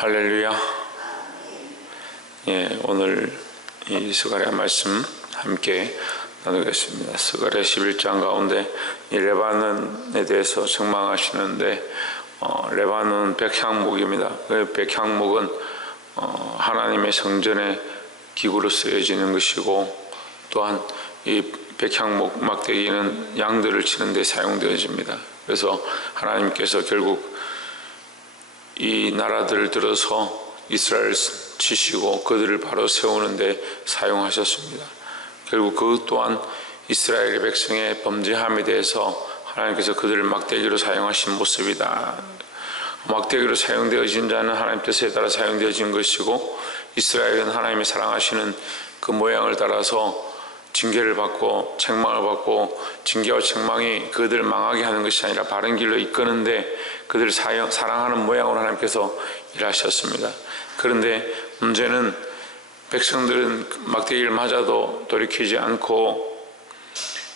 할렐루야. 오늘 이 스가랴 말씀 함께 나누겠습니다. 스가랴 11장 가운데 이 레바논에 대해서 책망하시는데 레바논 백향목입니다. 그 백향목은 하나님의 성전의 기구로 쓰여지는 것이고, 또한 이 백향목 막대기는 양들을 치는 데 사용되어집니다. 그래서 하나님께서 결국 이 나라들을 들어서 이스라엘을 치시고 그들을 바로 세우는 데 사용하셨습니다. 결국 그것 또한 이스라엘의 백성의 범죄함에 대해서 하나님께서 그들을 막대기로 사용하신 모습이다. 막대기로 사용되어진 자는 하나님 뜻에 따라 사용되어진 것이고, 이스라엘은 하나님이 사랑하시는 그 모양을 따라서 징계를 받고 책망을 받고, 징계와 책망이 그들을 망하게 하는 것이 아니라 바른 길로 이끄는데 그들을 사랑하는 모양으로 하나님께서 일하셨습니다. 그런데 문제는 백성들은 막대기를 맞아도 돌이키지 않고,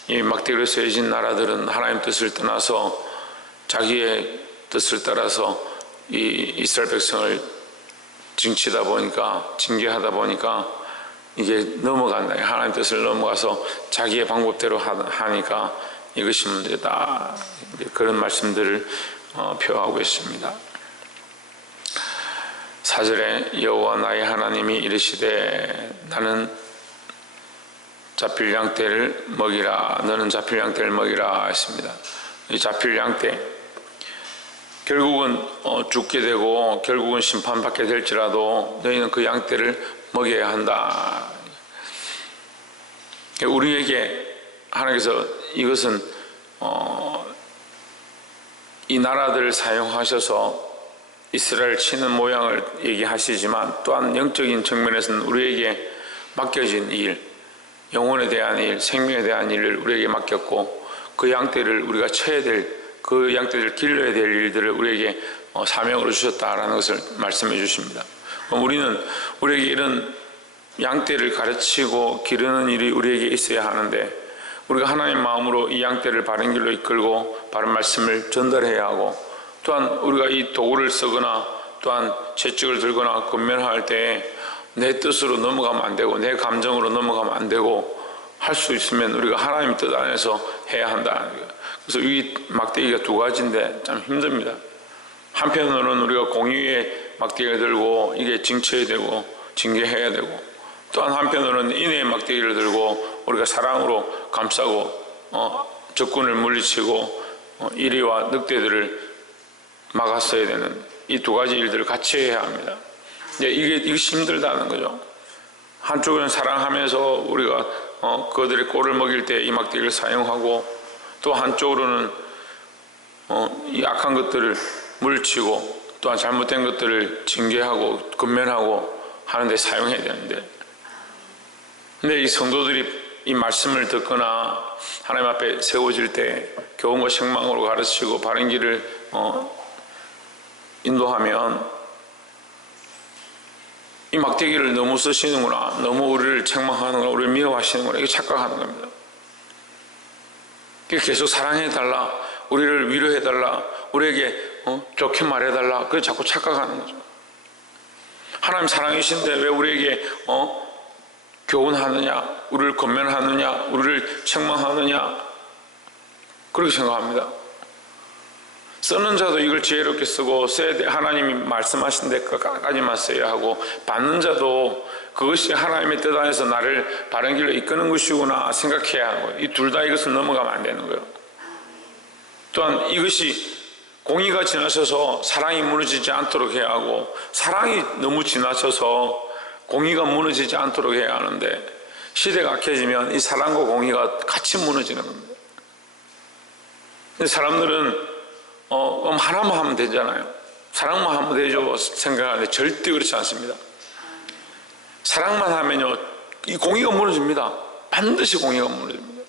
이 막대기로 세워진 나라들은 하나님 뜻을 떠나서 자기의 뜻을 따라서 이 이스라엘 백성을 징치다 보니까, 징계하다 보니까 이게 넘어간다. 하나님 뜻을 넘어가서 자기의 방법대로 하니까 이것이 문제다. 그런 말씀들을 표하고 있습니다. 4절에 여호와 나의 하나님이 이르시되 나는 잡힐 양떼를 먹이라, 너는 잡힐 양떼를 먹이라 했습니다. 이 잡힐 양떼, 결국은 죽게 되고 결국은 심판받게 될지라도 너희는 그 양떼를 먹여야 한다. 우리에게 하나님께서 이것은 이 나라들을 사용하셔서 이스라엘 치는 모양을 얘기하시지만, 또한 영적인 측면에서는 우리에게 맡겨진 일, 영혼에 대한 일, 생명에 대한 일을 우리에게 맡겼고, 그 양떼를 우리가 쳐야 될, 그 양떼를 길러야 될 일들을 우리에게 사명으로 주셨다라는 것을 말씀해 주십니다. 우리는 우리에게 이런 양떼를 가르치고 기르는 일이 우리에게 있어야 하는데, 우리가 하나님 마음으로 이 양떼를 바른 길로 이끌고 바른 말씀을 전달해야 하고, 또한 우리가 이 도구를 쓰거나 또한 채찍을 들거나 권면할 때 내 뜻으로 넘어가면 안 되고 내 감정으로 넘어가면 안 되고, 할 수 있으면 우리가 하나님 뜻 안에서 해야 한다. 그래서 이 막대기가 두 가지인데 참 힘듭니다. 한편으로는 우리가 공의의 막대기를 들고 이게 징쳐야 되고 징계해야 되고, 또한 한편으로는 인애의 막대기를 들고 우리가 사랑으로 감싸고 적군을 물리치고 이리와 늑대들을 막았어야 되는 이 두 가지 일들을 같이 해야 합니다. 이것이 힘들다는 거죠. 한쪽은 사랑하면서 우리가 그들의 꼴을 먹일 때 이 막대기를 사용하고, 또 한쪽으로는 이 악한 것들을 물리치고 또한 잘못된 것들을 징계하고 권면하고 하는데 사용해야 되는데, 근데 이 성도들이 이 말씀을 듣거나 하나님 앞에 세워질 때 교훈과 책망으로 가르치고 바른 길을 인도하면 이 막대기를 너무 쓰시는구나, 너무 우리를 책망하는구나, 우리를 미워하시는구나, 이게 착각하는 겁니다. 계속 사랑해달라, 우리를 위로해달라, 우리에게 좋게 말해달라, 그걸 자꾸 착각하는 거죠. 하나님 사랑이신데 왜 우리에게 교훈하느냐, 우리를 권면하느냐, 우리를 책망하느냐, 그렇게 생각합니다. 쓰는 자도 이걸 지혜롭게 쓰고 써야 돼. 하나님이 말씀하신 데까지만 써야 하고, 받는 자도 그것이 하나님의 뜻 안에서 나를 바른 길로 이끄는 것이구나 생각해야 하는 거예요. 이 둘 다 이것은 넘어가면 안 되는 거예요. 또한 이것이 공의가 지나쳐서 사랑이 무너지지 않도록 해야 하고, 사랑이 너무 지나쳐서 공의가 무너지지 않도록 해야 하는데, 시대가 악해지면 이 사랑과 공의가 같이 무너지는 겁니다. 사람들은 하나만 하면 되잖아요. 사랑만 하면 되죠 생각하는데 절대 그렇지 않습니다. 사랑만 하면요, 이 공의가 무너집니다. 반드시 공의가 무너집니다.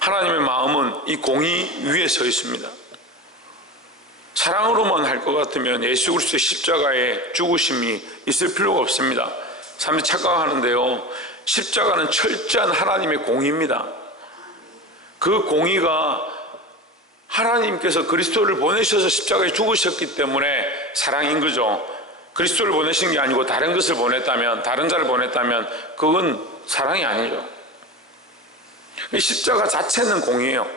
하나님의 마음은 이 공의 위에 서 있습니다. 사랑으로만 할 것 같으면 예수 그리스도의 십자가의 죽으심이 있을 필요가 없습니다. 사람들이 착각하는데요, 십자가는 철저한 하나님의 공의입니다. 그 공의가 하나님께서 그리스도를 보내셔서 십자가에 죽으셨기 때문에 사랑인 거죠. 그리스도를 보내신 게 아니고 다른 것을 보냈다면, 다른 자를 보냈다면 그건 사랑이 아니죠. 십자가 자체는 공이에요.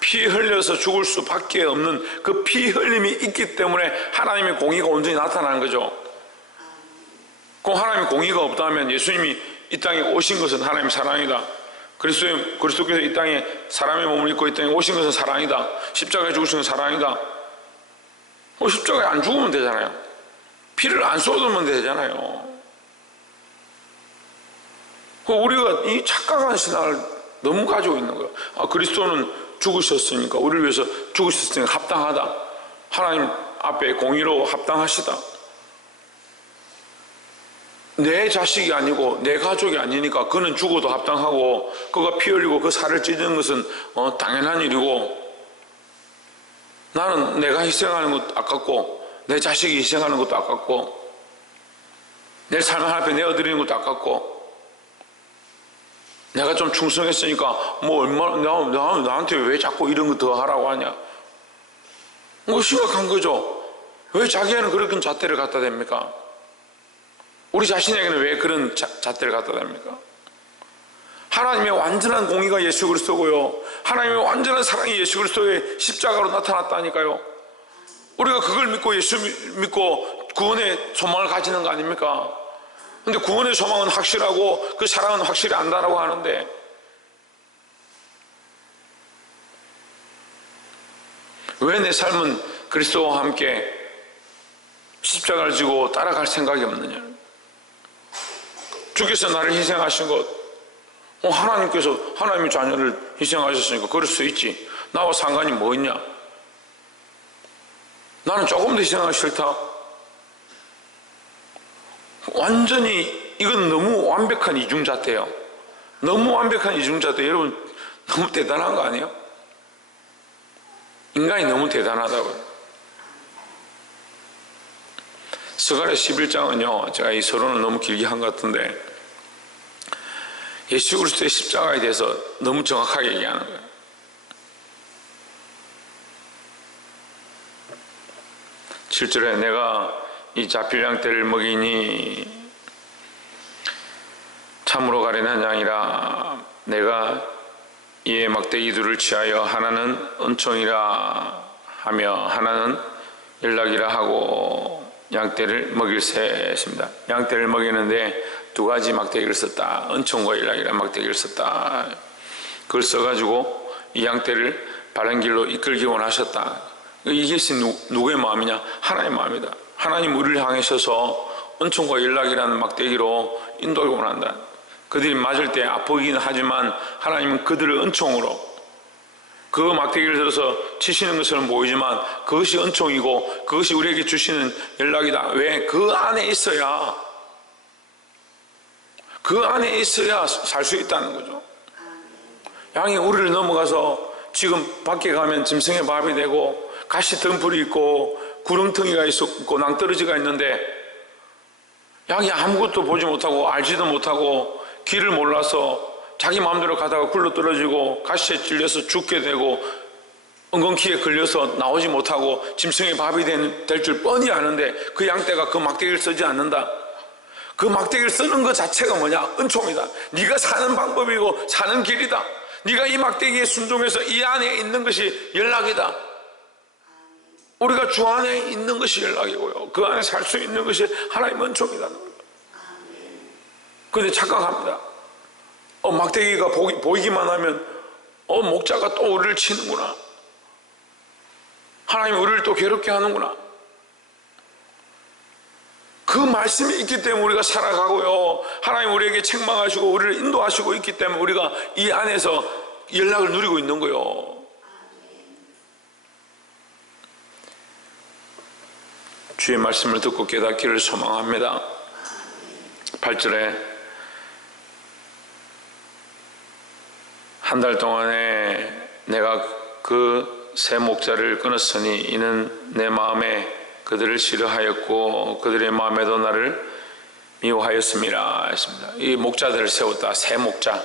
피 흘려서 죽을 수밖에 없는 그 피 흘림이 있기 때문에 하나님의 공의가 온전히 나타나는 거죠. 그럼 하나님의 공의가 없다면 예수님이 이 땅에 오신 것은 하나님의 사랑이다. 그리스도께서 이 땅에 사람의 몸을 입고 이 땅에 오신 것은 사랑이다. 십자가에 죽으신 것은 사랑이다. 십자가에 안 죽으면 되잖아요. 피를 안 쏟으면 되잖아요. 우리가 이 착각한 신앙을 너무 가지고 있는 거예요. 그리스도는 죽으셨으니까, 우리를 위해서 죽으셨으니까 합당하다. 하나님 앞에 공의로 합당하시다. 내 자식이 아니고 내 가족이 아니니까 그는 죽어도 합당하고, 그가 피 흘리고 그 살을 찢는 것은 당연한 일이고, 나는 내가 희생하는 것도 아깝고 내 자식이 희생하는 것도 아깝고 내 삶 앞에 내어드리는 것도 아깝고, 내가 좀 충성했으니까 얼마나 나한테 왜 자꾸 이런 거 더 하라고 하냐. 심각한 거죠. 왜 자기에는 그런 잣대를 갖다 댑니까? 우리 자신에게는 왜 그런 잣대를 갖다 댑니까? 하나님의 완전한 공의가 예수 그리스도고요, 하나님의 완전한 사랑이 예수 그리스도의 십자가로 나타났다니까요. 우리가 그걸 믿고 예수 믿고 구원의 소망을 가지는 거 아닙니까? 근데 구원의 소망은 확실하고 그 사랑은 확실히 안다라고 하는데, 왜 내 삶은 그리스도와 함께 십자가를 지고 따라갈 생각이 없느냐. 주께서 나를 희생하신 것, 하나님께서 하나님의 자녀를 희생하셨으니까 그럴 수 있지, 나와 상관이 뭐 있냐. 나는 조금 더 희생하기 싫다. 완전히 이건 너무 완벽한 이중잣대예요. 너무 완벽한 이중잣대. 여러분 너무 대단한 거 아니에요? 인간이 너무 대단하다고요. 스가랴 11장은요, 제가 이 서론을 너무 길게 한 것 같은데 예수 그리스도의 십자가에 대해서 너무 정확하게 얘기하는 거예요. 7절에 내가 이 잡힐 양떼를 먹이니 참으로 가련한 양이라. 내가 이의 막대기 둘을 취하여 하나는 은총이라 하며 하나는 연락이라 하고 양떼를 먹일세 했습니다. 양떼를 먹이는데 두 가지 막대기를 썼다. 은총과 연락이라는 막대기를 썼다. 그걸 써가지고 이 양떼를 바른 길로 이끌기 원하셨다. 이것이 누구의 마음이냐? 하나님의 마음이다. 하나님 우리를 향하셔서 은총과 연락이라는 막대기로 인도하기 원한다. 그들이 맞을 때 아프긴 하지만 하나님은 그들을 은총으로, 그 막대기를 들어서 치시는 것은 보이지만 그것이 은총이고 그것이 우리에게 주시는 연락이다. 왜? 그 안에 있어야 살 수 있다는 거죠. 양이 우리를 넘어가서 지금 밖에 가면 짐승의 밥이 되고 가시 덩풀이 있고 구름텅이가 있고 낭떠러지가 있는데, 양이 아무것도 보지 못하고 알지도 못하고 길을 몰라서 자기 마음대로 가다가 굴러 떨어지고 가시에 찔려서 죽게 되고 엉겅퀴에 걸려서 나오지 못하고 짐승의 밥이 될 줄 뻔히 아는데 그 양떼가 그 막대기를 쓰지 않는다. 그 막대기를 쓰는 것 자체가 뭐냐? 은총이다. 네가 사는 방법이고 사는 길이다. 네가 이 막대기에 순종해서 이 안에 있는 것이 연락이다. 우리가 주 안에 있는 것이 연락이고요, 그 안에 살 수 있는 것이 하나님의 은총이라는 거예요. 그런데 착각합니다. 막대기가 보이기만 하면 목자가 또 우리를 치는구나, 하나님 우리를 또 괴롭게 하는구나. 그 말씀이 있기 때문에 우리가 살아가고요, 하나님 우리에게 책망하시고 우리를 인도하시고 있기 때문에 우리가 이 안에서 연락을 누리고 있는 거예요. 주의 말씀을 듣고 깨닫기를 소망합니다. 8절에 한 달 동안에 내가 그 새 목자를 끊었으니 이는 내 마음에 그들을 싫어하였고 그들의 마음에도 나를 미워하였음이라 했습니다. 이 목자들을 세웠다. 새 목자.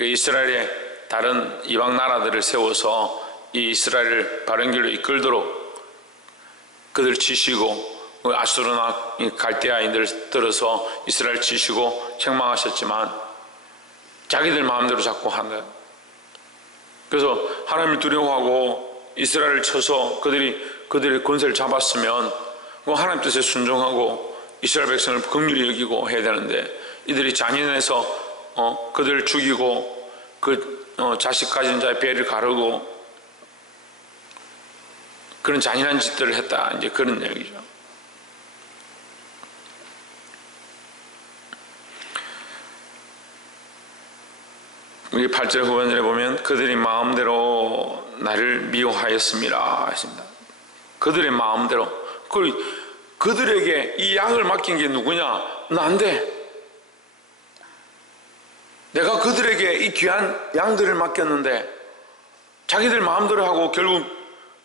이스라엘의 다른 이방 나라들을 세워서 이 이스라엘을 바른 길로 이끌도록 그들 치시고 아수르나 갈대아인들 들어서 이스라엘 치시고 책망하셨지만 자기들 마음대로 자꾸 하는 거예요. 그래서 하나님을 두려워하고 이스라엘을 쳐서 그들의 권세를 잡았으면 하나님 뜻에 순종하고 이스라엘 백성을 긍휼히 여기고 해야 되는데, 이들이 잔인해서 그들을 죽이고 자식 가진 자의 배를 가르고 그런 잔인한 짓들을 했다, 이제 그런 얘기죠. 우리 8절 후반절에 보면 그들이 마음대로 나를 미워하였습니다 했습니다. 그들의 마음대로. 그들에게 이 양을 맡긴 게 누구냐? 난데. 내가 그들에게 이 귀한 양들을 맡겼는데 자기들 마음대로 하고 결국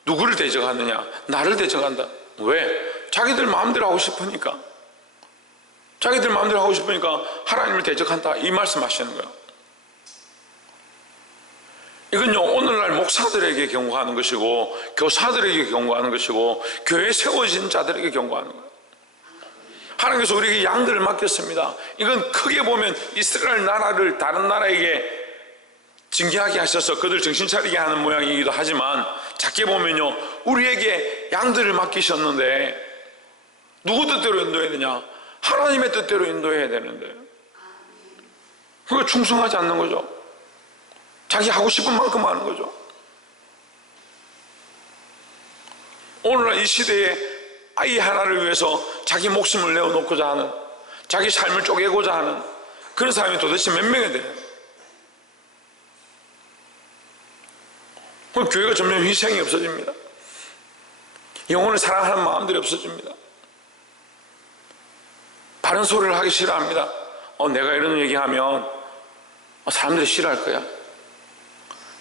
누구를 대적하느냐? 나를 대적한다. 왜? 자기들 마음대로 하고 싶으니까. 자기들 마음대로 하고 싶으니까 하나님을 대적한다, 이 말씀 하시는 거예요. 이건요, 오늘날 목사들에게 경고하는 것이고 교사들에게 경고하는 것이고 교회에 세워진 자들에게 경고하는 거예요. 하나님께서 우리에게 양들을 맡겼습니다. 이건 크게 보면 이스라엘 나라를 다른 나라에게 징계하게 하셔서 그들 정신 차리게 하는 모양이기도 하지만, 작게 보면요, 우리에게 양들을 맡기셨는데 누구 뜻대로 인도해야 되냐? 하나님의 뜻대로 인도해야 되는데 그거 충성하지 않는 거죠. 자기 하고 싶은 만큼 하는 거죠. 오늘날 이 시대에 아이 하나를 위해서 자기 목숨을 내어놓고자 하는, 자기 삶을 쪼개고자 하는 그런 사람이 도대체 몇 명이 돼요? 그럼 교회가 점점 희생이 없어집니다. 영혼을 사랑하는 마음들이 없어집니다. 바른 소리를 하기 싫어합니다. 내가 이런 얘기하면 사람들이 싫어할 거야.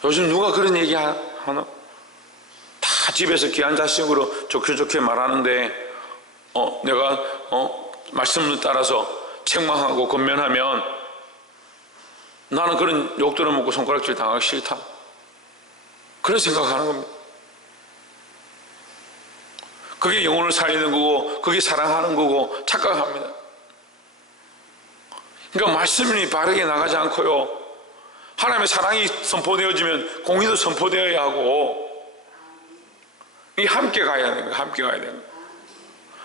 요즘 누가 그런 얘기 하나? 다 집에서 귀한 자식으로 좋게 말하는데 내가 말씀을 따라서 책망하고 권면하면 나는 그런 욕 들어먹고 손가락질 당하기 싫다, 그런 생각하는 겁니다. 그게 영혼을 살리는 거고 그게 사랑하는 거고 착각합니다. 그러니까 말씀이 바르게 나가지 않고요, 하나님의 사랑이 선포되어지면 공의도 선포되어야 하고, 이 함께 가야 되는 거예요. 함께 가야 되는 거예요.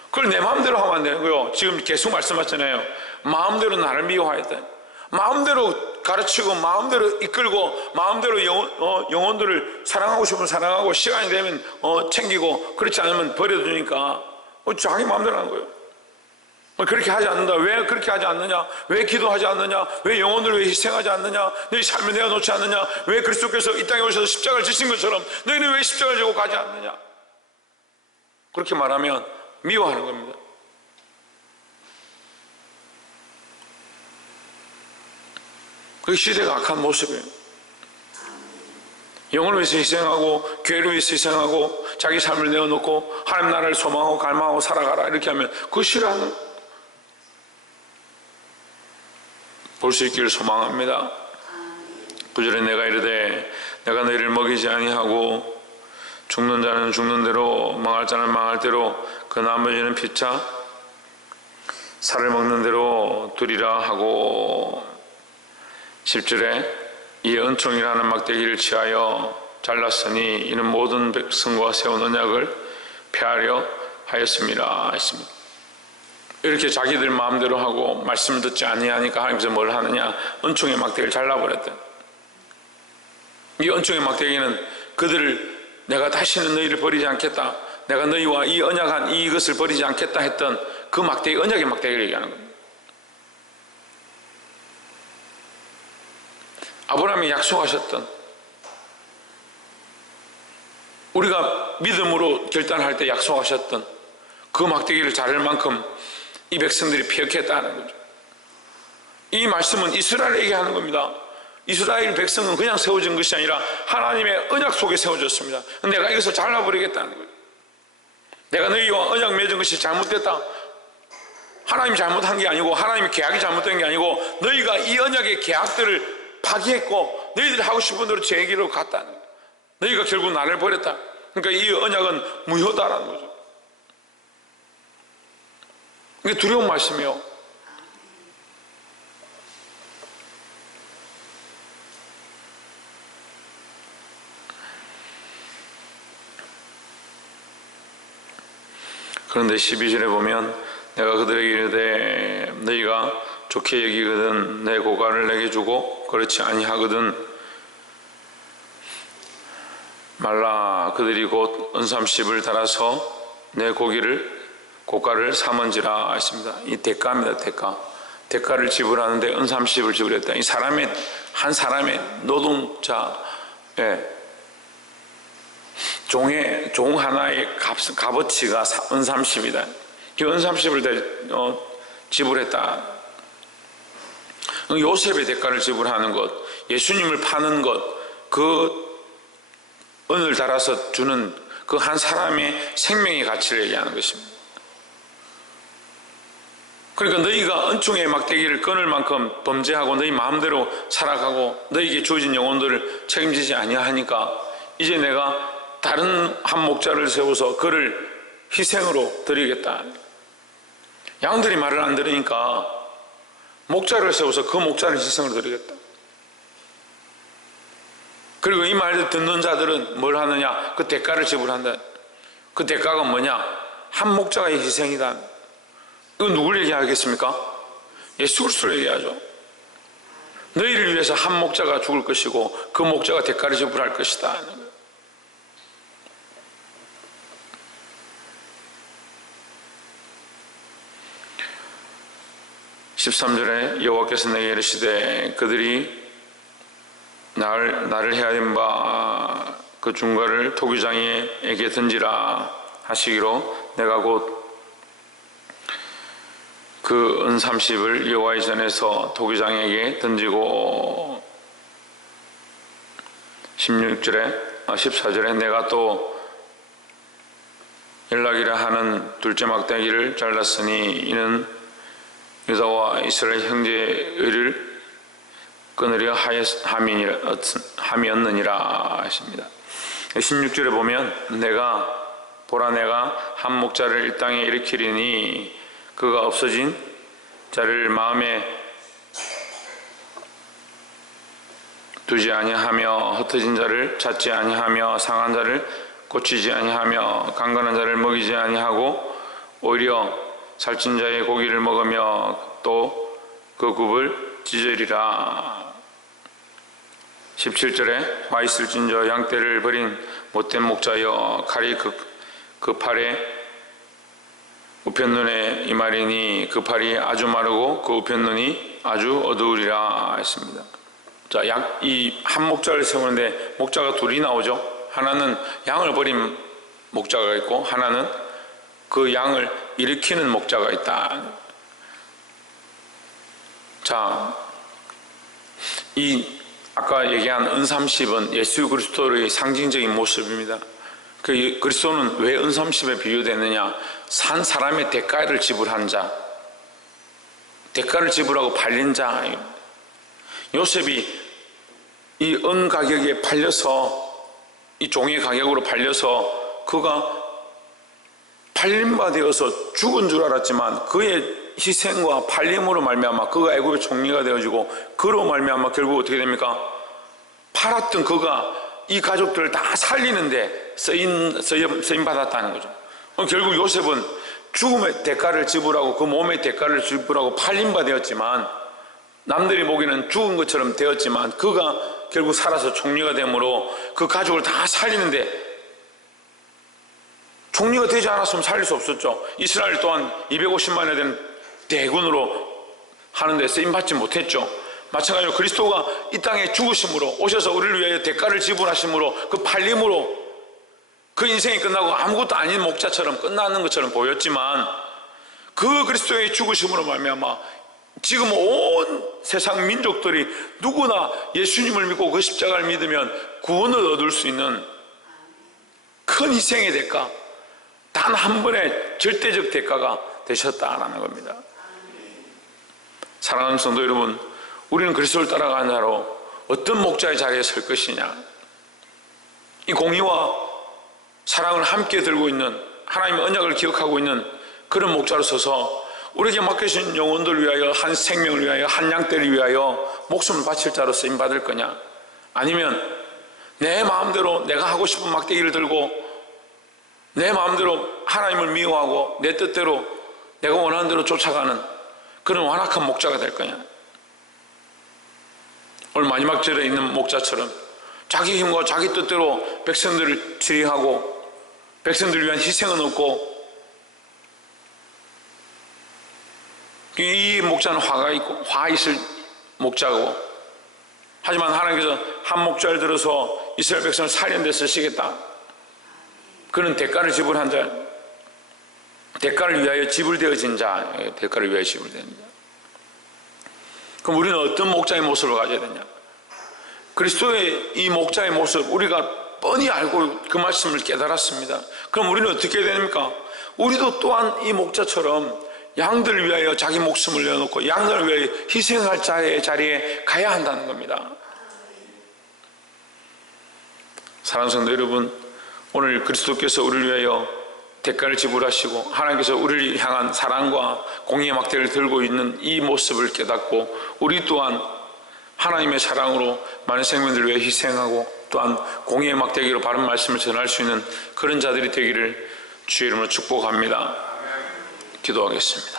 그걸 내 마음대로 하면 안 되는 거예요. 지금 계속 말씀하셨잖아요. 마음대로 나를 미워하였다. 마음대로 가르치고 마음대로 이끌고 마음대로 영혼들을 사랑하고 싶으면 사랑하고 시간이 되면 챙기고, 그렇지 않으면 버려두니까 자기 마음대로 하는 거예요. 그렇게 하지 않는다. 왜 그렇게 하지 않느냐? 왜 기도하지 않느냐? 왜 영혼들을 왜 희생하지 않느냐? 너희 삶을 내어놓지 않느냐? 왜 그리스도께서 이 땅에 오셔서 십자가를 지신 것처럼 너희는 왜 십자가를 지고 가지 않느냐? 그렇게 말하면 미워하는 겁니다. 그 시대가 악한 모습이에요. 영혼을 위해서 희생하고 교회를 위해서 희생하고 자기 삶을 내어놓고 하나님 나라를 소망하고 갈망하고 살아가라, 이렇게 하면 그거 싫어하는, 볼 수 있기를 소망합니다. 9절에 내가 이르되 내가 너희를 먹이지 아니하고 죽는 자는 죽는 대로 망할 자는 망할 대로 그 나머지는 피차 살을 먹는 대로 두리라 하고, 10절에 이에 은총이라는 막대기를 취하여 잘랐으니 이는 모든 백성과 세운 언약을 폐하려 하였습니다 했습니다. 이렇게 자기들 마음대로 하고 말씀을 듣지 아니하니까 하나님께서 뭘 하느냐? 은총의 막대기를 잘라버렸다. 이 은총의 막대기는 그들을 내가 다시는 너희를 버리지 않겠다, 내가 너희와 이 언약한 이것을 버리지 않겠다 했던 그 막대기, 언약의 막대기를 얘기하는 겁니다. 아브라함이 약속하셨던, 우리가 믿음으로 결단할 때 약속하셨던 그 막대기를 자를 만큼 이 백성들이 피역했다는 거죠. 이 말씀은 이스라엘에게 하는 겁니다. 이스라엘 백성은 그냥 세워진 것이 아니라 하나님의 언약 속에 세워졌습니다. 내가 이것을 잘라버리겠다는 거예요. 내가 너희와 언약 맺은 것이 잘못됐다, 하나님이 잘못한 게 아니고 하나님의 계약이 잘못된 게 아니고 너희가 이 언약의 계약들을 파기했고 너희들이 하고 싶은 대로 제 얘기로 갔다는 거예요. 너희가 결국 나를 버렸다. 그러니까 이 언약은 무효다라는 거죠. 이게 두려운 말씀이요. 그런데 12절에 보면 내가 그들에게 이르되 너희가 좋게 여기거든 내 고가를 내게 주고 그렇지 아니하거든 말라. 그들이 곧 은삼십을 달아서 내 고가를 삼은지라 했습니다. 이 대가입니다. 대가를 지불하는데 은삼십을 지불했다. 이 한 사람의 노동자 종 하나의 값어치가 은삼십이다. 이 은삼십을 지불했다. 요셉의 대가를 지불하는 것, 예수님을 파는 것, 그 은을 달아서 주는 그 한 사람의 생명의 가치를 얘기하는 것입니다. 그러니까 너희가 은총의 막대기를 끊을 만큼 범죄하고 너희 마음대로 살아가고 너희에게 주어진 영혼들을 책임지지 아니하니까 이제 내가 다른 한 목자를 세워서 그를 희생으로 드리겠다. 양들이 말을 안 들으니까 목자를 세워서 그 목자를 희생으로 드리겠다. 그리고 이 말을 듣는 자들은 뭘 하느냐? 그 대가를 지불한다. 그 대가가 뭐냐? 한 목자의 희생이다. 이건 누굴 얘기하겠습니까? 예수 그리스도를 얘기하죠. 너희를 위해서 한 목자가 죽을 것이고 그 목자가 대가를 지불할 것이다. 13절에 여호와께서 내게 이르시되 그들이 나를 해야 바 그 중과를 토기장에게 던지라 하시기로 내가 곧 그 은삼십을 여호와의 전에서 토기장에게 던지고 14절에 내가 또 연락이라 하는 둘째 막대기를 잘랐으니 이는 유다와 이스라엘 형제를 끊으려 함이었느니라 하십니다. 16절에 보면 내가 한 목자를 이 땅에 일으키리니 그가 없어진 자를 마음에 두지 아니하며 흩어진 자를 찾지 아니하며 상한 자를 고치지 아니하며 강건한 자를 먹이지 아니하고 오히려 살찐 자의 고기를 먹으며 또 그 굽을 찢으리라. 17절에 와 있을진저 양떼를 버린 못된 목자여 칼이 그 팔에 우편눈에 이 말이니 그 팔이 아주 마르고 그 우편눈이 아주 어두우리라 했습니다. 자, 이 한 목자를 세우는데 목자가 둘이 나오죠. 하나는 양을 버린 목자가 있고 하나는 그 양을 일으키는 목자가 있다. 자, 아까 얘기한 은삼십은 예수 그리스도의 상징적인 모습입니다. 그 그리스도는 왜 은삼십에 비유되느냐? 산 사람의 대가를 지불한 자, 대가를 지불하고 팔린 자. 요셉이 이 은 가격에 팔려서 이 종의 가격으로 팔려서 그가 팔림바 되어서 죽은 줄 알았지만 그의 희생과 팔림으로 말미암아 그가 애굽의 총리가 되어지고 그로 말미암아 결국 어떻게 됩니까? 팔았던 그가 이 가족들을 다 살리는데 쓰임 받았다는 거죠. 결국 요셉은 죽음의 대가를 지불하고 그 몸의 대가를 지불하고 팔림바 되었지만 남들이 보기에는 죽은 것처럼 되었지만 그가 결국 살아서 총리가 되므로 그 가족을 다 살리는데 총리가 되지 않았으면 살릴 수 없었죠. 이스라엘 또한 250만에 되는 대군으로 하는데 쓰임받지 못했죠. 마찬가지로 그리스도가 이 땅에 죽으심으로 오셔서 우리를 위하여 대가를 지불하심으로 그 팔림으로 그 인생이 끝나고 아무것도 아닌 목자처럼 끝나는 것처럼 보였지만 그 그리스도의 죽으심으로 말미암아 지금 온 세상 민족들이 누구나 예수님을 믿고 그 십자가를 믿으면 구원을 얻을 수 있는 큰 희생의 대가, 단 한 번의 절대적 대가가 되셨다라는 겁니다. 사랑하는 성도 여러분, 우리는 그리스도를 따라가는 자로 어떤 목자의 자리에 설 것이냐? 이 공의와 사랑을 함께 들고 있는 하나님의 언약을 기억하고 있는 그런 목자로 서서 우리에게 맡겨진 영혼들을 위하여, 한 생명을 위하여, 한 양떼를 위하여 목숨을 바칠 자로 쓰임받을 거냐? 아니면 내 마음대로 내가 하고 싶은 막대기를 들고 내 마음대로 하나님을 미워하고 내 뜻대로 내가 원하는 대로 쫓아가는 그런 완악한 목자가 될 거냐? 오늘 마지막 절에 있는 목자처럼 자기 힘과 자기 뜻대로 백성들을 지휘하고 백성들을 위한 희생은 없고, 이 목자는 화가 있고 화 있을 목자고, 하지만 하나님께서 한 목자를 들어서 이스라엘 백성을 살리는 데 쓰시겠다, 그는 대가를 지불한 자, 대가를 위하여 지불되어진 자, 대가를 위하여 지불되는 자. 그럼 우리는 어떤 목자의 모습을 가져야 되냐? 그리스도의 이 목자의 모습 우리가 뻔히 알고 그 말씀을 깨달았습니다. 그럼 우리는 어떻게 해야 됩니까? 우리도 또한 이 목자처럼 양들을 위하여 자기 목숨을 내어놓고 양들을 위하여 희생할 자의 자리에 가야 한다는 겁니다. 사랑하는 성도 여러분, 오늘 그리스도께서 우리를 위하여 대가를 지불하시고 하나님께서 우리를 향한 사랑과 공의의 막대를 들고 있는 이 모습을 깨닫고 우리 또한 하나님의 사랑으로 많은 생명들을 위해 희생하고 또한 공의의 막대기로 바른 말씀을 전할 수 있는 그런 자들이 되기를 주의 이름으로 축복합니다. 기도하겠습니다.